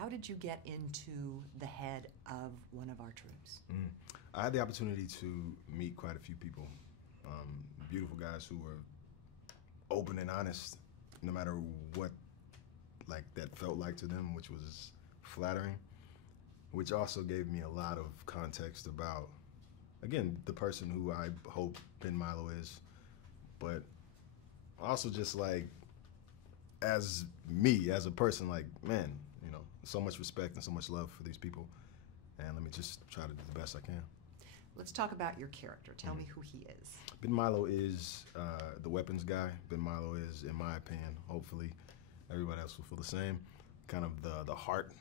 how did you get into the head of one of our troops? I had the opportunity to meet quite a few people, beautiful guys who were open and honest, no matter what that felt like to them, which was flattering, which also gave me a lot of context about, again, the person who I hope Ben Milo is, but also just as me, as a person, man, so much respect and so much love for these people, and let me just try to do the best I can. Let's talk about your character. Tell me who he is. Ben Milo is the weapons guy. Ben Milo is, in my opinion, hopefully everybody else will feel the same, kind of the heart,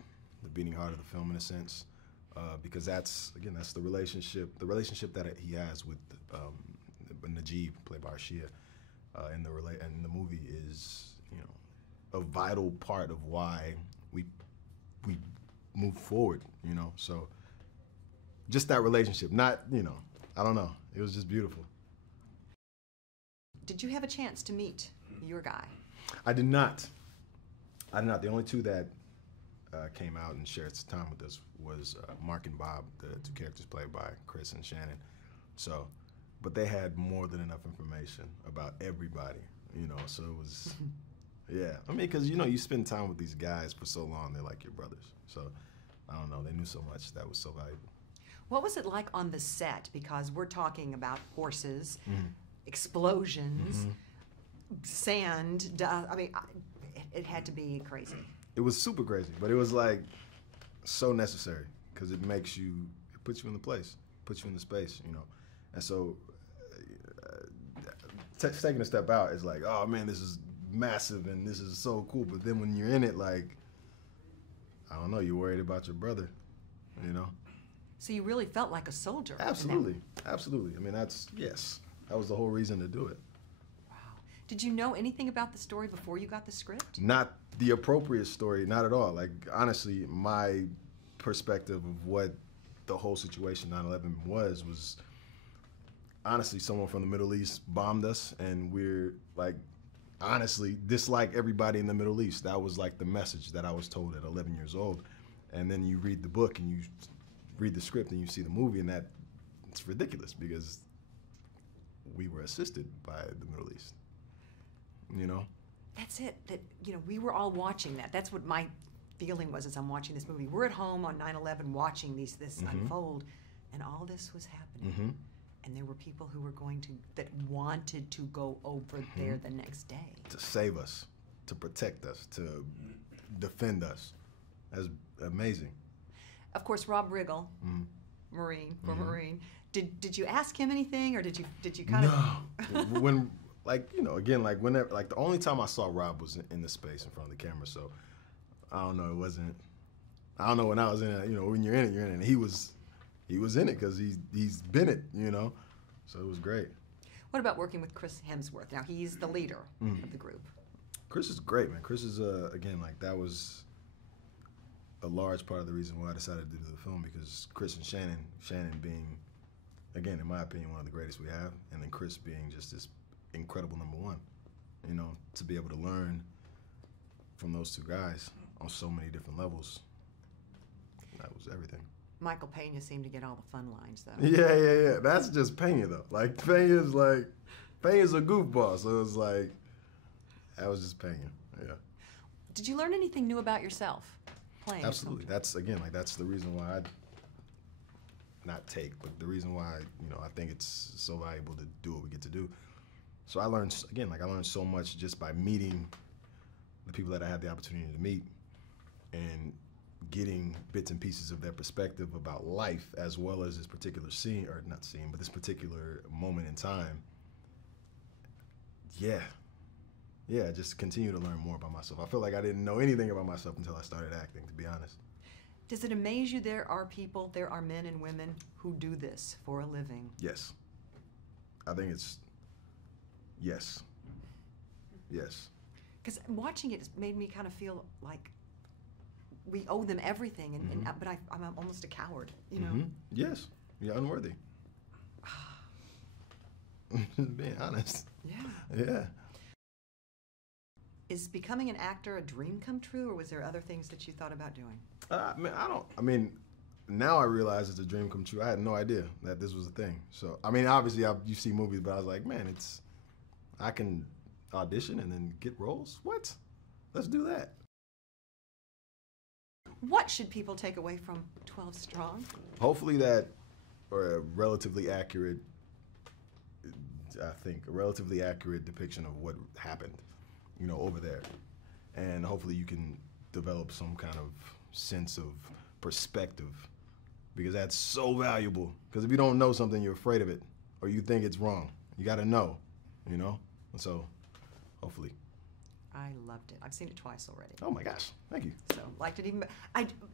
the beating heart of the film in a sense, because that's the relationship that he has with Najib, played by Arshia, in the movie is, a vital part of why we move forward, so just that relationship, not, I don't know, it was just beautiful. Did you have a chance to meet your guy? I did not. The only two that came out and shared some time with us was Mark and Bob, the two characters played by Chris and Shannon. So, but they had more than enough information about everybody, so it was, yeah. I mean, because, you spend time with these guys for so long, they're like your brothers. So, I don't know, they knew so much that was so valuable. What was it like on the set? Because we're talking about horses, explosions, sand, dust. I mean, it had to be crazy. It was super crazy, but it was so necessary because it puts you in the place, puts you in the space, And so taking a step out is oh man, this is massive and this is so cool. But then when you're in it, I don't know, you're worried about your brother, So you really felt like a soldier. Absolutely, absolutely. I mean, yes, that was the whole reason to do it. Wow. Did you know anything about the story before you got the script? Not the appropriate story, not at all. Honestly, my perspective of what the whole situation 9/11 was honestly someone from the Middle East bombed us, and we're honestly dislike everybody in the Middle East. That was the message that I was told at 11 years old. And then you read the book and you read the script and you see the movie, and it's ridiculous because we were assisted by the Middle East, That's it, that, we were all watching that. That's what my feeling was as I'm watching this movie. We're at home on 9/11 watching this unfold, and all this was happening. And there were people who were that wanted to go over there the next day. To save us, to protect us, to defend us. That's amazing. Of course, Rob Riggle, Marine, Marine. Did you ask him anything, or did you kind of? No. When again, whenever, the only time I saw Rob was in the space in front of the camera. So I don't know. It wasn't. I don't know when I was in it. When you're in it, you're in it. And he was in it because he's been it. So it was great. What about working with Chris Hemsworth? Now he's the leader of the group. Chris is great, man. Chris is again, that was a large part of the reason why I decided to do the film, because Chris and Shannon being, again, in my opinion, one of the greatest we have, and then Chris being just this incredible number one. To be able to learn from those two guys on so many different levels, that was everything. Michael Pena seemed to get all the fun lines, though. Yeah. That's just Pena, though. Pena's a goofball, so it's that was just Pena, yeah. Did you learn anything new about yourself playing? Absolutely. That's, again, that's the reason why but the reason why, I think it's so valuable to do what we get to do. So I learned, again, I learned so much just by meeting the people that I had the opportunity to meet and getting bits and pieces of their perspective about life, as well as this particular scene, or not scene, but this particular moment in time. Yeah, just continue to learn more about myself. I feel like I didn't know anything about myself until I started acting, to be honest. Does it amaze you there are men and women who do this for a living? Yes. I think it's, yes. Because watching it made me kind of feel like we owe them everything, but I'm almost a coward, Yes, you're unworthy. Being honest. Yeah. Yeah. Is becoming an actor a dream come true, or was there other things that you thought about doing? Now I realize it's a dream come true. I had no idea that this was a thing. So, I mean, obviously you see movies, but I was like, man, I can audition and then get roles? What? Let's do that. What should people take away from 12 Strong? Hopefully that, or a relatively accurate depiction of what happened, over there. And hopefully you can develop some kind of sense of perspective, because that's so valuable. Because if you don't know something, you're afraid of it, or you think it's wrong. You got to know, And so, hopefully. I loved it. I've seen it twice already. Oh my gosh, thank you. So liked it even.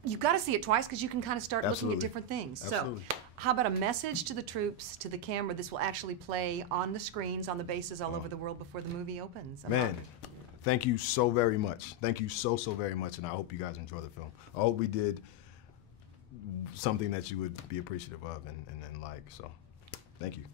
You got to see it twice because you can kind of start looking at different things. Absolutely. So, how about a message to the troops, to the camera? This will actually play on the screens, on the bases all over the world before the movie opens. Man, thank you so very much. Thank you so very much, and I hope you guys enjoy the film. I hope we did something that you would be appreciative of and like. So, thank you.